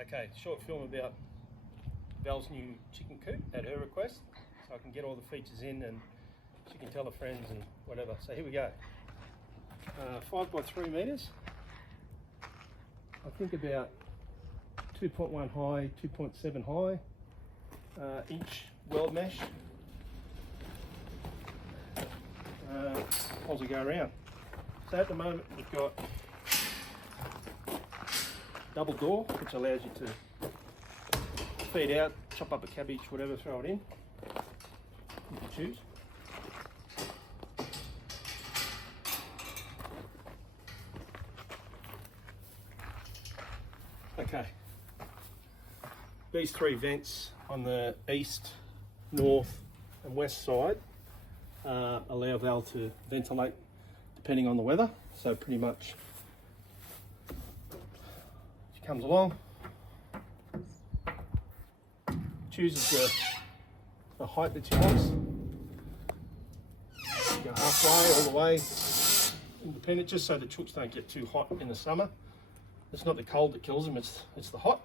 Okay, short film about Val's new chicken coop at her request, so I can get all the features in and she can tell her friends and whatever. So here we go. 5 by 3 metres. I think about 2.1 high, 2.7 high, inch weld mesh. As we go around. So at the moment we've got double door, which allows you to feed out, chop up a cabbage, whatever, throw it in. You can choose. Okay. These 3 vents on the east, north and west side allow Val to ventilate depending on the weather. So pretty much she comes along, chooses the height that she wants, go halfway, all the way, independent, just so the chooks don't get too hot in the summer. It's not the cold that kills them, it's the hot.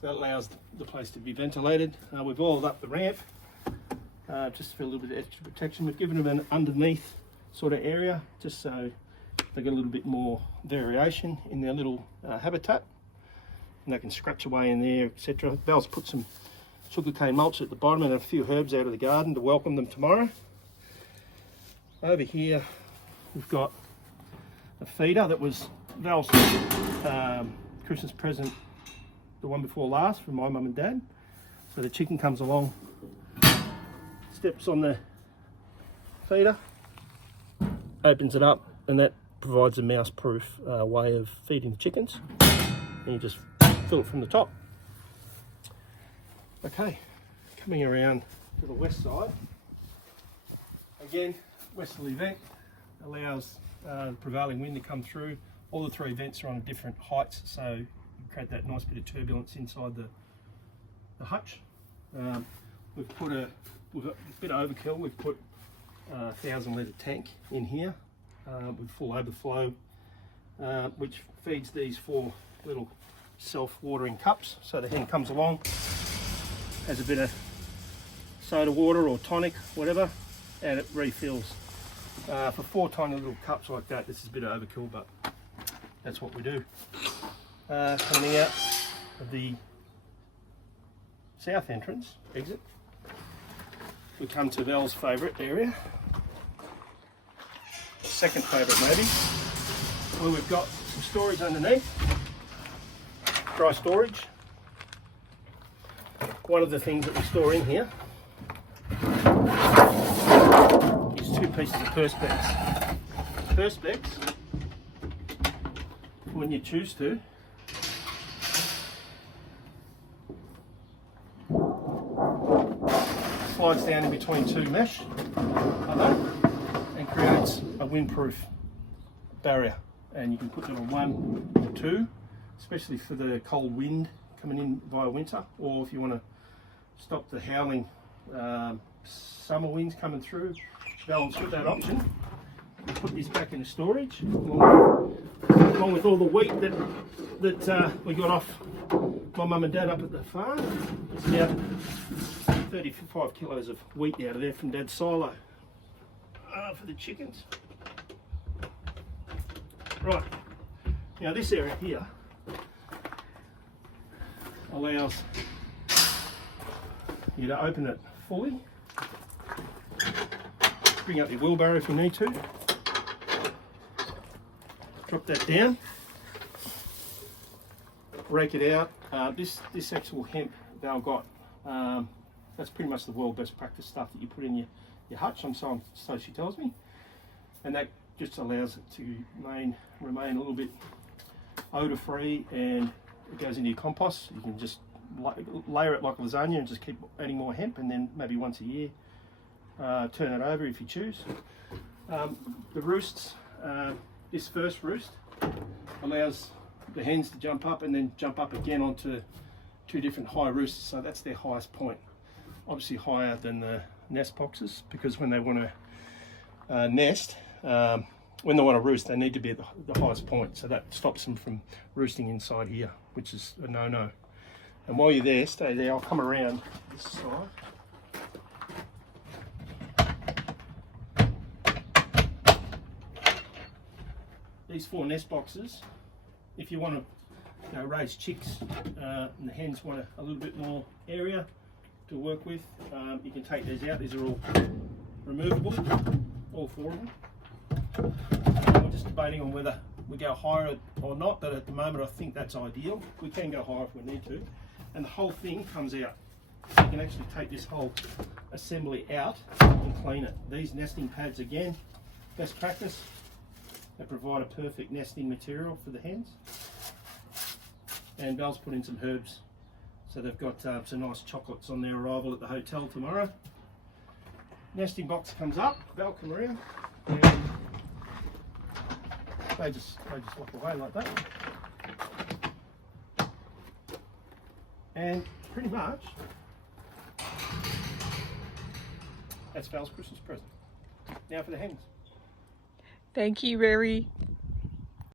So that allows the place to be ventilated. We've oiled up the ramp just for a little bit of extra protection. We've given them an underneath sort of area just so they get a little bit more variation in their little habitat, and they can scratch away in there, etc. Val's put some sugarcane mulch at the bottom and a few herbs out of the garden to welcome them tomorrow. Over here we've got a feeder that was Val's Christmas present, the one before last, from my mum and dad. So the chicken comes along, steps on the feeder, opens it up, and that provides a mouse-proof way of feeding the chickens. And you just fill it from the top. Okay, coming around to the west side. Again, westerly vent allows the prevailing wind to come through. All the 3 vents are on different heights, so you create that nice bit of turbulence inside the hutch. We've got a bit of overkill. We've put a 1,000 litre tank in here with full overflow, which feeds these 4 little self-watering cups. So the hen comes along, has a bit of soda water or tonic, whatever, and it refills. For 4 tiny little cups like that, this is a bit of overkill, but that's what we do. Coming out of the south entrance exit, we come to Val's favourite area, second favourite maybe, where we've got some storage underneath, dry storage. One of the things that we store in here is 2 pieces of perspex. Perspex, when you choose to, slides down in between 2 mesh like that, and creates a windproof barrier. And you can put them on 1 or 2, especially for the cold wind coming in via winter, or if you want to stop the howling summer winds coming through. Val's got that option. You put this back into storage, along with all the wheat that we got off my mum and dad up at the farm. It's about 35 kilos of wheat out of there from Dad's silo for the chickens. Right, now this area here allows you to open it fully, bring up your wheelbarrow if you need to, drop that down, rake it out. This actual hemp Val got, that's pretty much the world best practice stuff that you put in your hutch, so she tells me, and that just allows it to remain a little bit odour free, and it goes into your compost. You can just layer it like lasagna and just keep adding more hemp, and then maybe once a year turn it over if you choose. The roosts, this first roost allows the hens to jump up and then jump up again onto 2 different high roosts, so that's their highest point, obviously higher than the nest boxes, because when they want to nest, when they want to roost, they need to be at the highest point, so that stops them from roosting inside here, which is a no-no. And while you're there, stay there. I'll come around this side. These 4 nest boxes, if you want to raise chicks and the hens want a little bit more area to work with, you can take these out. These are all removable, all 4 of them. We're just debating on whether we go higher or not, but at the moment I think that's ideal. We can go higher if we need to. And the whole thing comes out. So you can actually take this whole assembly out and clean it. These nesting pads, again, best practice. They provide a perfect nesting material for the hens. And Belle's put in some herbs, so they've got some nice chocolates on their arrival at the hotel tomorrow. Nesting box comes up, Belle come around, and they just walk away like that. And pretty much, that's Belle's Christmas present. Now for the hens. Thank you, Rary.